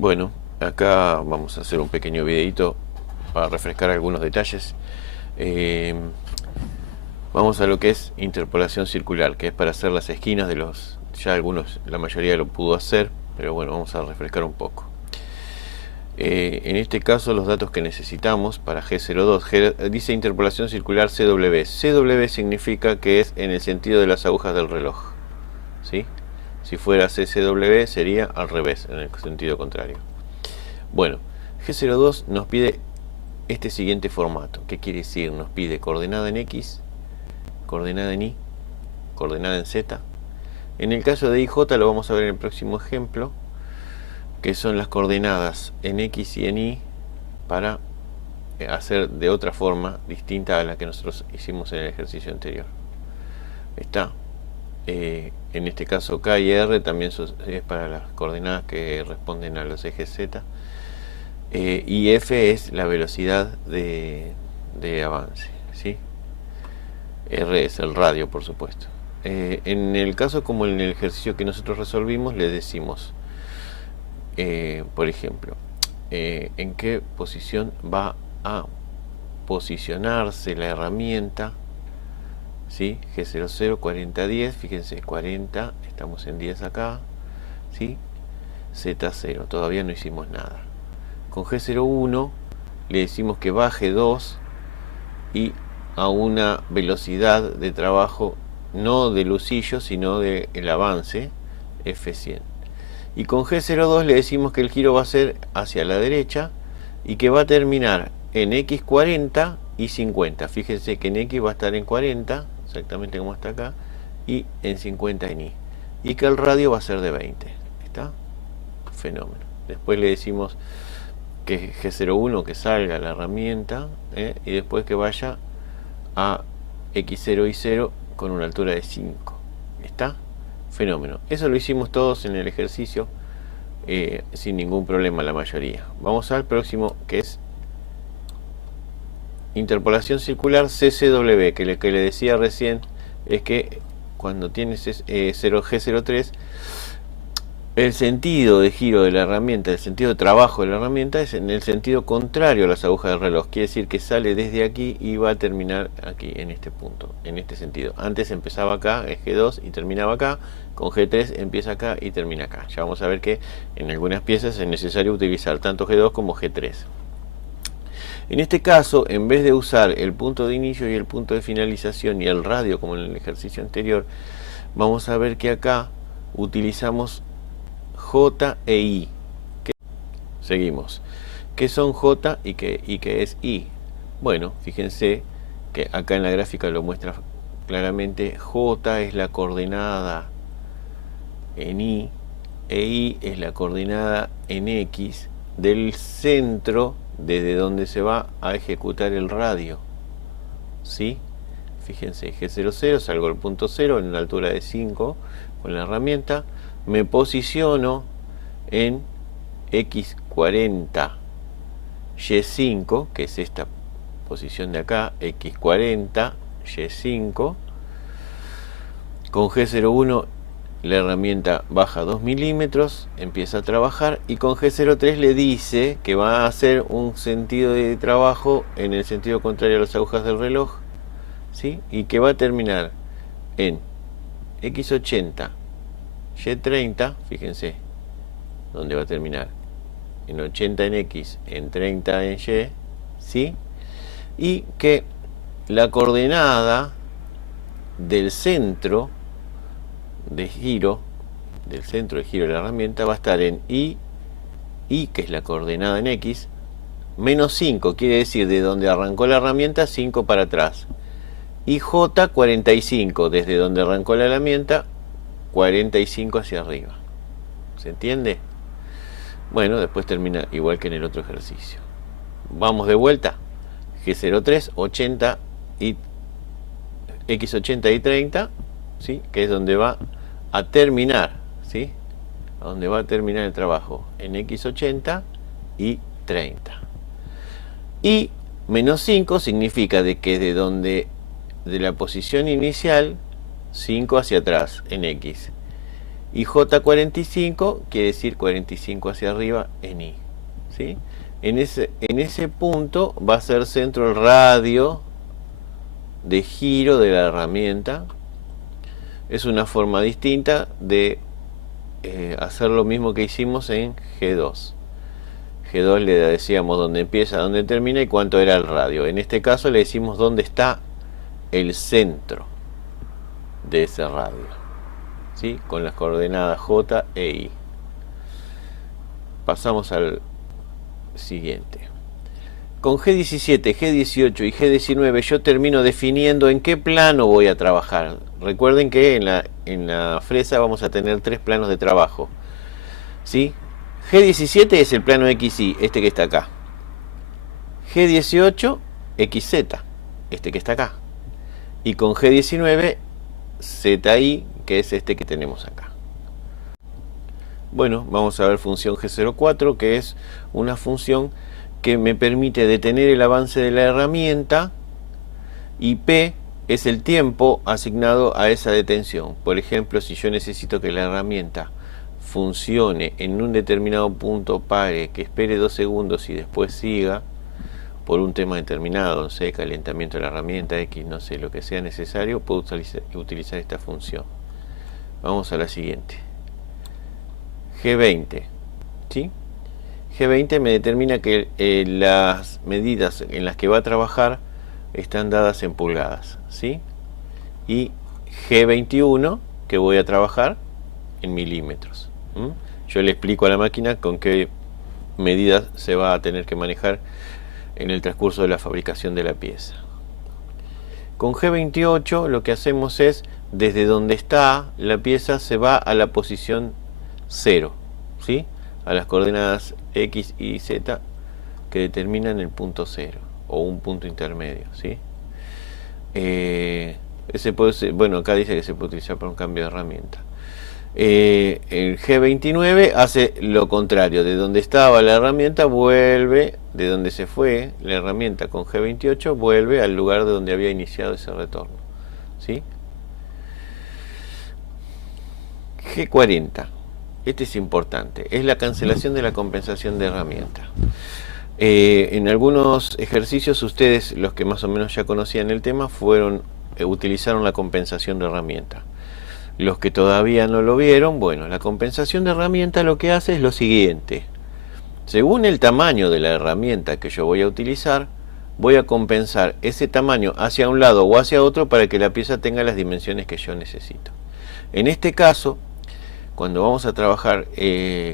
Bueno, acá vamos a hacer un pequeño videito para refrescar algunos detalles. Eh, Vamos a lo que es interpolación circular, que es para hacer las esquinas de los... Ya algunos, la mayoría lo pudo hacer, pero bueno, vamos a refrescar un poco. En este caso los datos que necesitamos para G02, dice interpolación circular CW. CW significa que es en el sentido de las agujas del reloj, ¿sí? Si fuera CCW sería al revés, en el sentido contrario. Bueno, G02 nos pide este siguiente formato. ¿Qué quiere decir? Nos pide coordenada en X, coordenada en Y, coordenada en Z. En el caso de IJ lo vamos a ver en el próximo ejemplo, que son las coordenadas en X y en Y para hacer de otra forma distinta a la que nosotros hicimos en el ejercicio anterior. Está. En este caso K y R también es para las coordenadas que responden a los ejes Z. Y F es la velocidad de avance, ¿sí? R es el radio, por supuesto. En el caso como en el ejercicio que nosotros resolvimos, le decimos, por ejemplo, en qué posición va a posicionarse la herramienta, ¿sí? G00, 40, 10, fíjense, 40, estamos en 10 acá, ¿sí? Z0, todavía no hicimos nada. Con G01 le decimos que baje 2 y a una velocidad de trabajo no de lucillo, sino del avance, F100. Y con G02 le decimos que el giro va a ser hacia la derecha y que va a terminar en X40 y 50. Fíjense que en X va a estar en 40, exactamente como está acá, y en 50 en Y. Y que el radio va a ser de 20. ¿Está? Fenómeno. Después le decimos que G01 que salga la herramienta, y después que vaya a X0 y 0 con una altura de 5. ¿Está? Fenómeno. Eso lo hicimos todos en el ejercicio sin ningún problema, la mayoría. Vamos al próximo, que es interpolación circular CCW, que le decía recién es que cuando tienes G03, el sentido de giro de la herramienta, el sentido de trabajo de la herramienta es en el sentido contrario a las agujas del reloj. Quiere decir que sale desde aquí y va a terminar aquí, en este punto, en este sentido. Antes empezaba acá, es G2, y terminaba acá. Con G3 empieza acá y termina acá. Ya vamos a ver que en algunas piezas es necesario utilizar tanto G2 como G3. En este caso, en vez de usar el punto de inicio y el punto de finalización y el radio como en el ejercicio anterior, vamos a ver que acá utilizamos J e I. Seguimos. ¿Qué son J y qué es I? Bueno, fíjense que acá en la gráfica lo muestra claramente. J es la coordenada en Y e I es la coordenada en X del centro desde donde se va a ejecutar el radio. ¿Sí? Fíjense, G00, salgo al punto 0 en una altura de 5 con la herramienta. Me posiciono en X40 Y5, que es esta posición de acá, X40 Y5. Con G01 la herramienta baja 2 milímetros, empieza a trabajar, y con G03 le dice que va a hacer un sentido de trabajo en el sentido contrario a las agujas del reloj, ¿sí? Y que va a terminar en X80 Y30, fíjense dónde va a terminar, en 80 en X, en 30 en Y, ¿sí? Y que la coordenada del centro de giro, de la herramienta, va a estar en Y, que es la coordenada en X, menos 5, quiere decir de donde arrancó la herramienta, 5 para atrás. Y J, 45, desde donde arrancó la herramienta, 45 hacia arriba. ¿Se entiende? Bueno, después termina igual que en el otro ejercicio. Vamos de vuelta. G03, 80 y X80 y 30, ¿sí? Que es donde va a terminar, ¿sí? A donde va a terminar el trabajo, en X80 y 30. Y menos 5 significa de que de la posición inicial, 5 hacia atrás en X. Y J45 quiere decir 45 hacia arriba en I, ¿sí? En ese punto va a ser centro el radio de giro de la herramienta. Es una forma distinta de hacer lo mismo que hicimos en G2. G2 le decíamos dónde empieza, dónde termina y cuánto era el radio. En este caso le decimos dónde está el centro de ese radio, ¿sí? Con las coordenadas J e I. Pasamos al siguiente. Con G17, G18 y G19 yo termino definiendo en qué plano voy a trabajar. Recuerden que en la fresa vamos a tener 3 planos de trabajo, ¿sí? G17 es el plano XY, este que está acá. G18, XZ, este que está acá. Y con G19, ZI, que es este que tenemos acá. Bueno, vamos a ver función G04, que es una función que me permite detener el avance de la herramienta, y P es el tiempo asignado a esa detención. Por ejemplo, si yo necesito que la herramienta funcione en un determinado punto, pare, que espere 2 segundos y después siga, por un tema determinado, no sé, calentamiento de la herramienta, X, no sé, lo que sea necesario, puedo utilizar esta función. Vamos a la siguiente. G20, ¿sí? G20 me determina que las medidas en las que va a trabajar están dadas en pulgadas, ¿sí? Y G21, que voy a trabajar en milímetros. Yo le explico a la máquina con qué medidas se va a tener que manejar en el transcurso de la fabricación de la pieza. Con G28 lo que hacemos es, desde donde está la pieza se va a la posición 0, ¿sí? A las coordenadas X y Z que determinan el punto 0 o un punto intermedio, ¿sí? Ese puede ser, bueno, acá dice que se puede utilizar para un cambio de herramienta. El G29 hace lo contrario, de donde estaba la herramienta vuelve, de donde se fue la herramienta con G28 vuelve al lugar de donde había iniciado ese retorno, ¿sí? G40, este es importante, es la cancelación de la compensación de herramienta. En algunos ejercicios ustedes, los que más o menos ya conocían el tema, utilizaron la compensación de herramienta. Los que todavía no lo vieron, bueno, la compensación de herramienta lo que hace es lo siguiente. Según el tamaño de la herramienta que yo voy a utilizar, voy a compensar ese tamaño hacia un lado o hacia otro para que la pieza tenga las dimensiones que yo necesito. En este caso, cuando vamos a trabajar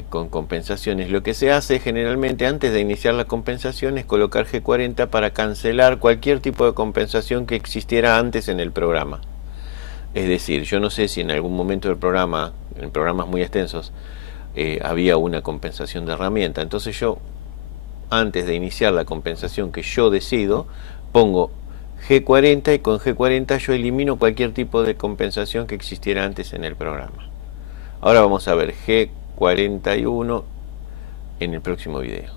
con compensaciones, lo que se hace generalmente antes de iniciar la compensación es colocar G40 para cancelar cualquier tipo de compensación que existiera antes en el programa. Es decir, yo no sé si en algún momento del programa, en programas muy extensos, había una compensación de herramienta. Entonces yo, antes de iniciar la compensación que yo decido, pongo G40 y con G40 yo elimino cualquier tipo de compensación que existiera antes en el programa. Ahora vamos a ver G41 en el próximo video.